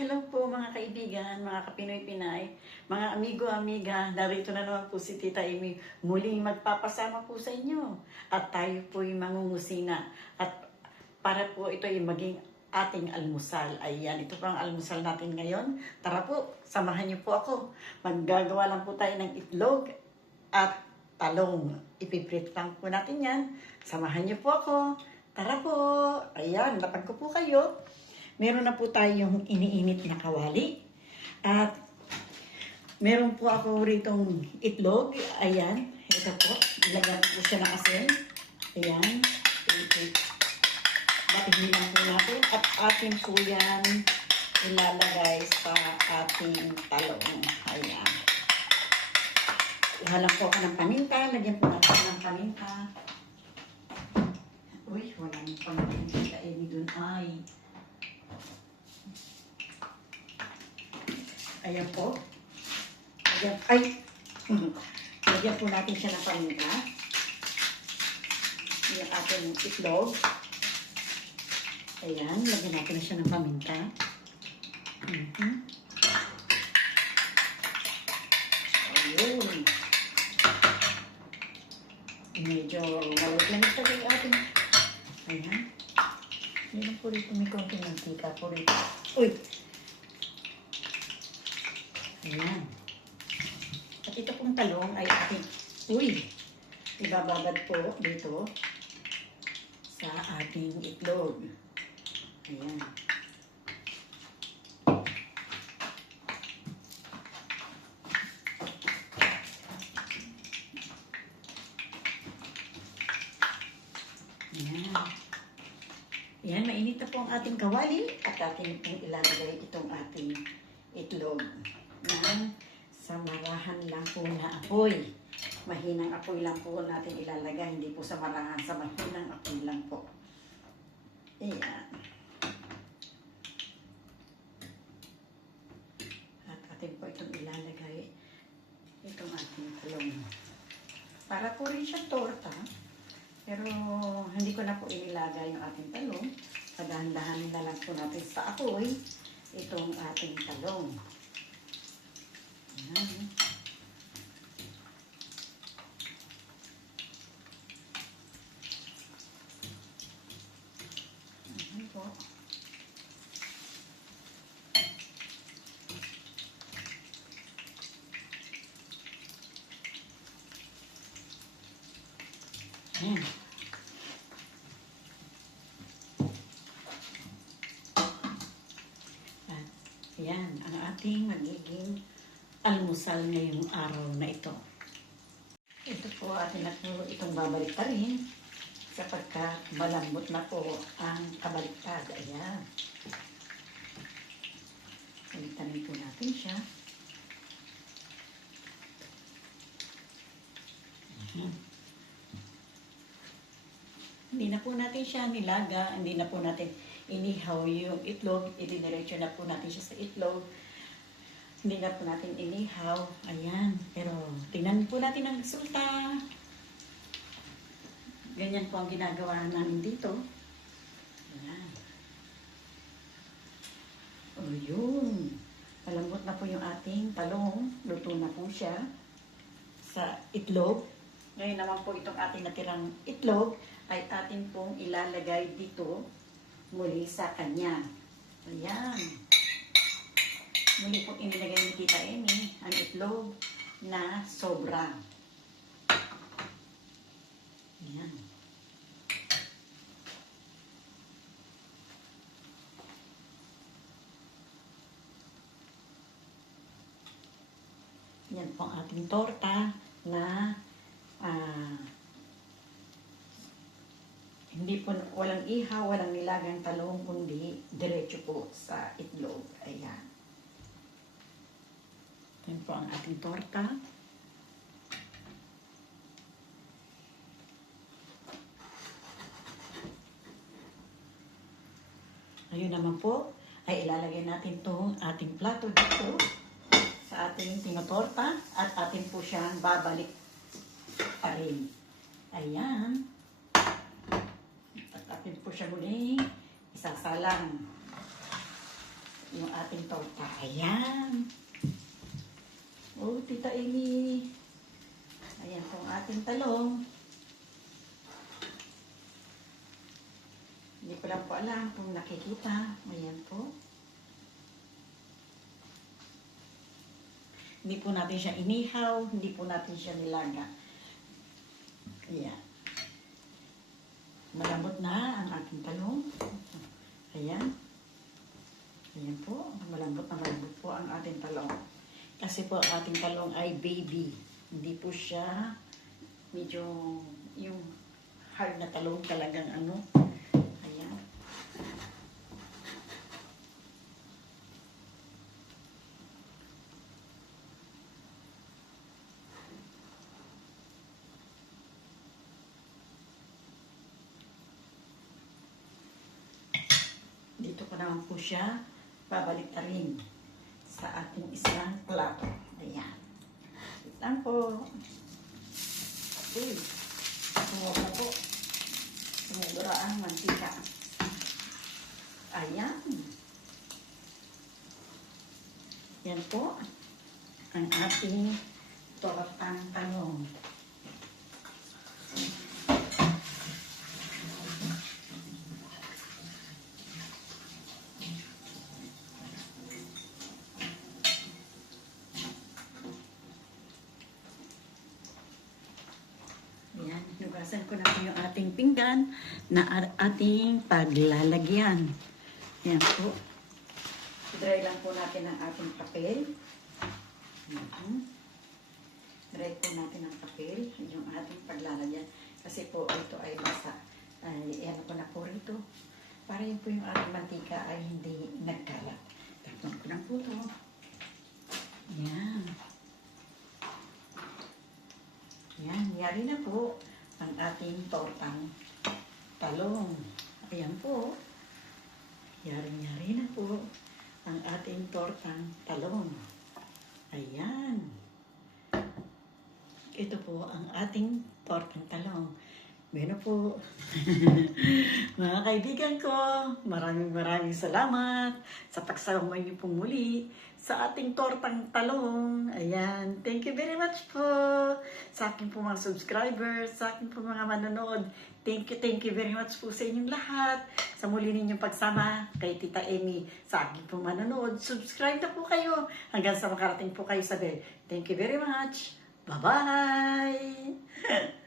Hello po mga kaibigan, mga kapinoy-pinay, mga amigo-amiga, narito na naman po si Tita Amy muling magpapasama po sa inyo. At tayo po ay mangungusina. At para po ito ay maging ating almusal. Ayan, ito po ang almusal natin ngayon. Tara po, samahan niyo po ako. Maggagawa lang po tayo ng itlog at talong. Ipiprit lang po natin yan. Samahan niyo po ako. Tara po. Ayan, lapag ko po kayo. Meron na po tayong iniinit na kawali. At meron po ako ritong itlog. Ayan, ito po. Ilagyan po siya ng asin. Ayan. Batigin lang po natin. At atin po yan ilalagay sa ating talong. Ayan. Ihalang po ako ng paminta. Lagyan po natin ng paminta. Uy, walang paminta. Eh, dun ay. Ayan po. Ayan, ay! Lagyan po natin siya ng paminta. Yung ating itlog. Ayan, lagyan natin na siya ng paminta. Mhm. Ayun. Medyo malit-lamit pa yung ating... Ayan. Meron po rito may konting mantika po rito. Uy! Ayan. At ito pong talong ay ating, uy, ibababad po dito sa ating itlog. Ayan. Ayan. Ayan, mainit na po ang ating kawali at ating pong ilalagay itong ating itlog na sa marahan lang po na apoy. Mahinang apoy lang po natin ilalagay, hindi po sa marahan, sa mahinang apoy lang po. Ayan. At atin po itong ilalagay, itong ating talong. Para po rin siya torta, pero hindi ko na po inilagay yung ating talong. Padahan-dahanin na lang po natin sa apoy itong ating talong. Ayan. Ayan po. Ayan. At yan, ang ating magiging almusal ngayong araw na ito. Ito po atin po itong babalik pa rin sapagkat malambot na po ang kabaliktad. Ayan. Baliktad po natin siya. Ayan. Hindi na po natin siya nilaga, hindi na po natin inihaw yung itlog, idiniretso na po natin siya sa itlog. Hindi na po natin inihaw. Ayan. Pero tingnan po natin ang resulta. Ganyan po ang ginagawa namin dito. Ayan. O yun. Malambot na po yung ating talong. Luto na po siya sa itlog. Ngayon naman po itong ating natirang itlog ay atin pong ilalagay dito muli sa kanya. Ayan. Muli pong inilagay ni Tita Amy ang itlog na sobra. Ayan. Yan po ang ating torta na ah, hindi po, walang ihaw, walang nilagang talong, kundi diretso po sa itlog. Ayan. Yan po ang ating torta. Ayun naman po, ay ilalagay natin itong ating plato dito sa ating tinotorta at atin po siyang babalik pa rin. Ayan. At atin po siya muli isasalang. yung ating torta. Ayan. Oh, Tita Amy. Ayan po ang ating talong. Hindi ko lang po alam kung nakikita. Ayan po. Hindi po natin siya inihaw, hindi po natin siya nilaga. Ayan. Malambot na ang ating talong. Ayan. Ayan po. Malambot na malambot po ang ating talong. Kasi po ang ating talong ay baby. Hindi po siya medyo yung hard na talong talagang ano. Ayan. Dito ko naman po siya babaliktarin sa ating isang plato. Ayan. Lang po. Uy. Tumuwa na po. Tumugura ang mantika. Ayan. Yan po ang ating tortang talong. Hinugasan ko na po yung ating pinggan na ating paglalagyan. Ayan po. Dry lang po natin ang ating papel. Mhm. Dry po natin ang papel, yung ating paglalagyan. Kasi po ito ay basta, ay ano ko na po rito. Para yun po yung ating mantika ay hindi nagkalat. Takpan ko na po ito. Ayan. Yan, yari na po ating tortang talong. Ayan po. Yari-yari na po ang ating tortang talong. Ayan. Ito po ang ating tortang talong. Bueno po. Mga kaibigan ko, maraming maraming salamat sa pagsama niyo po muli sa ating tortang talong. Ayan. Thank you very much po sa aking po mga subscribers, sa aking po mga manonood. Thank you, thank you very much po sa inyong lahat. Sa muli ninyong pagsama kay Tita Amy sa aking po manonood. Subscribe na po kayo hanggang sa makarating po kayo sa bell. Thank you very much. Bye-bye!